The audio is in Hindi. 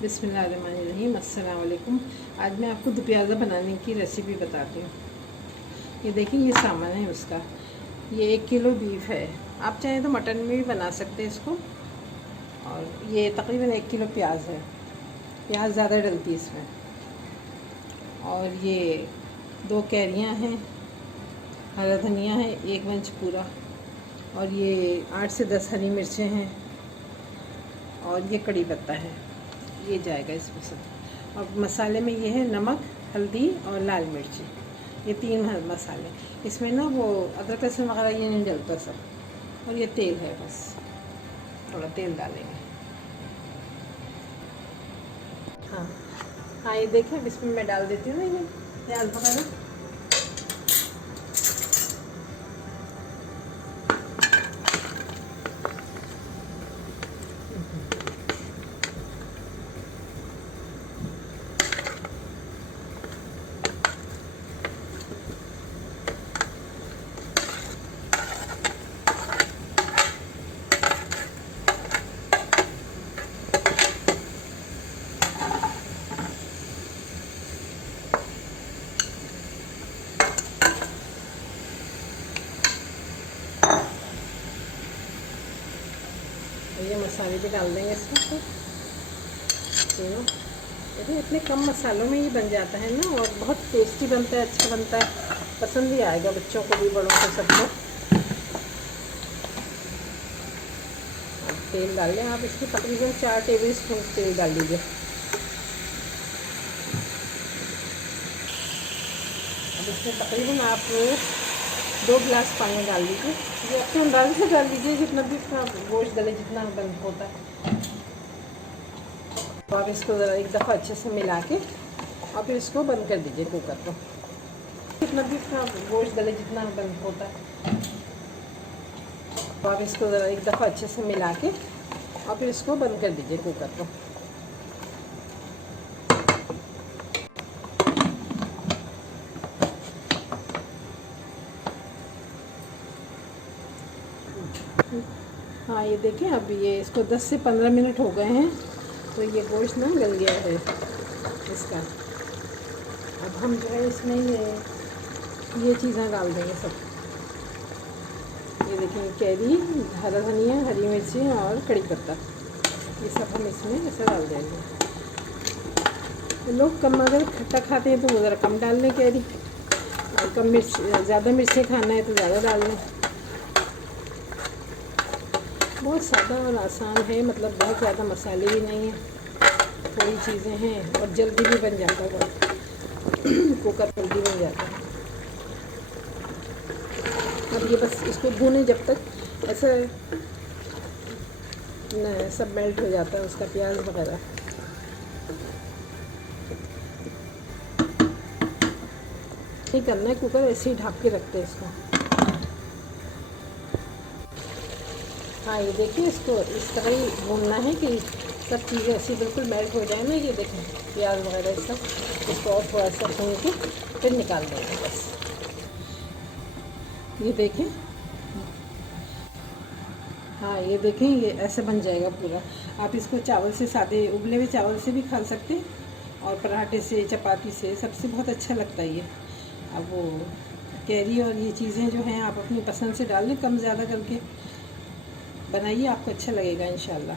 बिस्मिल्लाहिर्रहमानिर्रहीम। अस्सलाम वालेकुम। आज मैं आपको दुप्याज़ा बनाने की रेसिपी बताती हूँ। ये देखिए, ये सामान है उसका। ये 1 किलो बीफ है। आप चाहें तो मटन में भी बना सकते हैं इसको। और ये तकरीबन 1 किलो प्याज है। प्याज ज़्यादा डलती है इसमें। और ये 2 कैरियाँ हैं, हरा धनिया है 1 इंच पूरा, और ये 8 से 10 हरी मिर्चें हैं, और ये कड़ी पत्ता है। ये जाएगा इसमें सब। और मसाले में ये है नमक, हल्दी और लाल मिर्ची। ये 3 मसाले। इसमें ना वो अदरक लहसुन वगैरह ये नहीं डलता सब। और ये तेल है, बस थोड़ा तेल डालेंगे। हाँ, ये देखिए, इसमें मैं डाल देती हूँ ना ये प्याज वगैरह। ये मसाले भी डाल देंगे इसमें तीनों। देखिए, इतने कम मसालों में ये बन जाता है ना, और बहुत टेस्टी बनता है, अच्छा बनता है, पसंद भी आएगा बच्चों को भी, बड़ों को, सबको। तेल डाल लें आप। इसमें तकरीबन 4 टेबल स्पून तेल डाल लीजिए। अब इसमें तकरीबन आप 2 गिलास पानी डाल लीजिए। ये अपने अंदाजे से डाल लीजिए, जितना भी इसका गोश्त डले, जितना बन होता है। तो आप इसको ज़रा एक दफ़ा अच्छे से मिला के और फिर इसको बंद कर दीजिए कुकर को। जितना भी इसका गोश्त डले, जितना बन होता है। तो आप इसको ज़रा एक दफ़ा अच्छे से मिला के और फिर इसको बंद कर दीजिए कुकर को। हाँ, ये देखिए, अब ये इसको 10 से 15 मिनट हो गए हैं, तो ये गोश्त ना गल गया है इसका। अब हम जो है इसमें ये चीज़ें डाल देंगे सब। ये देखिए, कैरी, हरा धनिया, हरी मिर्ची और कड़ी पत्ता, ये सब हम इसमें ऐसे डाल देंगे। तो लोग कम अगर खट्टा खाते हैं तो वो ज़रा कम डाल लें कैरी, और कम मिर्च, ज़्यादा मिर्ची खाना है तो ज़्यादा डाल लें। बहुत सादा और आसान है, मतलब बहुत ज़्यादा मसाले भी नहीं हैं, थोड़ी चीज़ें हैं, और जल्दी भी बन जाता है। कुकर जल्दी बन जाता है। अब ये बस इसको भूनें जब तक ऐसा न सब मेल्ट हो जाता है उसका, प्याज वगैरह। नहीं करना है, कुकर ऐसे ही ढक के रखते हैं इसको। हाँ, ये देखिए, इसको इस तरह ही भूनना है कि सब चीज़ें ऐसी बिल्कुल मेल्ट हो जाए ना। ये देखें, प्याज वगैरह सब, इसको और थोड़ा सा भून के फिर निकाल देंगे बस। ये देखें, हाँ, ये देखें, ये ऐसे बन जाएगा पूरा। आप इसको चावल से, सादे उबले हुए चावल से भी खा सकते हैं, और पराठे से, चपाती से, सबसे बहुत अच्छा लगता है ये। अब वो कैरी और ये चीज़ें जो हैं आप अपनी पसंद से डाल लें, कम ज़्यादा करके बनाइए, आपको अच्छा लगेगा इंशाल्लाह।